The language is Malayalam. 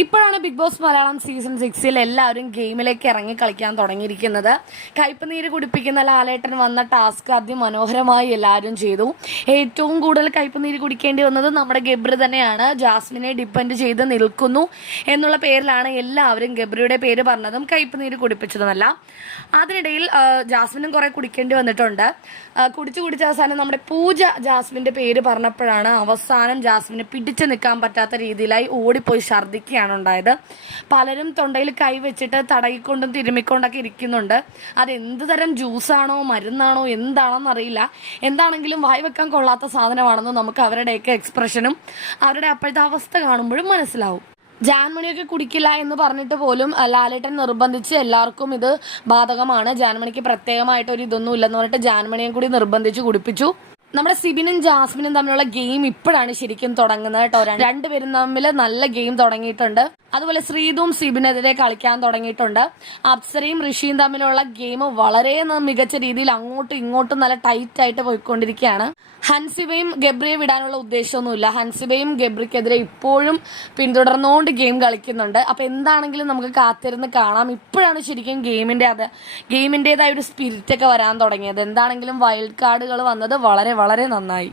ഇപ്പോഴാണ് ബിഗ് ബോസ് മലയാളം സീസൺ 6 എല്ലാവരും ഗെയിമിലേക്ക് ഇറങ്ങി കളിക്കാൻ തുടങ്ങിയിരിക്കുന്നത്. കയ്പുനീര് കുടിപ്പിക്കുന്ന ലാലേട്ടൻ വന്ന ടാസ്ക് അതിമനോഹരമായി എല്ലാവരും ചെയ്തു. ഏറ്റവും കൂടുതൽ കയ്പുനീര് കുടിക്കേണ്ടി വന്നത് നമ്മുടെ ഗബ്രി തന്നെയാണ്. ജാസ്മിനെ ഡിപ്പെൻഡ് ചെയ്ത് നിൽക്കുന്നു എന്നുള്ള പേരിലാണ് എല്ലാവരും ഗബ്രിയുടെ പേര് പറഞ്ഞതും കയ്പുനീര് കുടിപ്പിച്ചതുമല്ല. അതിനിടയിൽ ജാസ്മിനും കുറെ കുടിക്കേണ്ടി വന്നിട്ടുണ്ട്. കുടിച്ച് അവസാനം നമ്മുടെ പൂജ ജാസ്മിൻ്റെ പേര് പറഞ്ഞപ്പോഴാണ് അവസാനം ജാസ്മിന് പിടിച്ചു നിൽക്കാൻ പറ്റാത്ത രീതിയിലായി ഓടിപ്പോയി ഛർദ്ദിക്കുകയാണ് ഉണ്ടായത്. പലരും തൊണ്ടയിൽ കൈവച്ചിട്ട് തടയിക്കൊണ്ടും തിരുമ്മിക്കൊണ്ടൊക്കെ ഇരിക്കുന്നുണ്ട്. അതെന്ത് തരം ജ്യൂസാണോ മരുന്നാണോ എന്താണെന്ന് അറിയില്ല. എന്താണെങ്കിലും വായി വെക്കാൻ കൊള്ളാത്ത സാധനമാണെന്ന് നമുക്ക് അവരുടെയൊക്കെ എക്സ്പ്രഷനും അവരുടെ അപ്പോഴത്തെ അവസ്ഥ കാണുമ്പോഴും മനസ്സിലാവും. ജാൻമണിയൊക്കെ കുടിക്കില്ല എന്ന് പറഞ്ഞിട്ട് പോലും ലാലേട്ടൻ നിർബന്ധിച്ച് എല്ലാവർക്കും ഇത് ബാധകമാണ്, ജാൻമണിക്ക് പ്രത്യേകമായിട്ട് ഒരു ഇതൊന്നും ഇല്ലെന്ന് പറഞ്ഞിട്ട് ജാൻമണിയും കൂടി നിർബന്ധിച്ച് കുടിപ്പിച്ചു. നമ്മുടെ സിബിനും ജാസ്മിനും തമ്മിലുള്ള ഗെയിം ഇപ്പോഴാണ് ശരിക്കും തുടങ്ങുന്നത് കേട്ടോ. രണ്ടുപേരും തമ്മിൽ നല്ല ഗെയിം തുടങ്ങിയിട്ടുണ്ട്. അതുപോലെ ശ്രീതും സിബിനെതിരെ കളിക്കാൻ തുടങ്ങിയിട്ടുണ്ട്. അപ്സരയും ഋഷിയും തമ്മിലുള്ള ഗെയിം വളരെ മികച്ച രീതിയിൽ അങ്ങോട്ടും ഇങ്ങോട്ടും നല്ല ടൈറ്റ് ആയിട്ട് പോയിക്കൊണ്ടിരിക്കുകയാണ്. ഹൻസിബയും ഗബ്രിയെ വിടാനുള്ള ഉദ്ദേശമൊന്നുമില്ല. ഹൻസിബയും ഗബ്രിക്കെതിരെ ഇപ്പോഴും പിന്തുടർന്നുകൊണ്ട് ഗെയിം കളിക്കുന്നുണ്ട്. അപ്പൊ എന്താണെങ്കിലും നമുക്ക് കാത്തിരുന്ന് കാണാം. ഇപ്പോഴാണ് ശരിക്കും ഗെയിമിൻ്റെതായ ഒരു സ്പിരിറ്റ് ഒക്കെ വരാൻ തുടങ്ങിയത്. എന്താണെങ്കിലും വൈൽഡ് കാർഡുകൾ വന്നത് വളരെ വളരെ നന്നായി.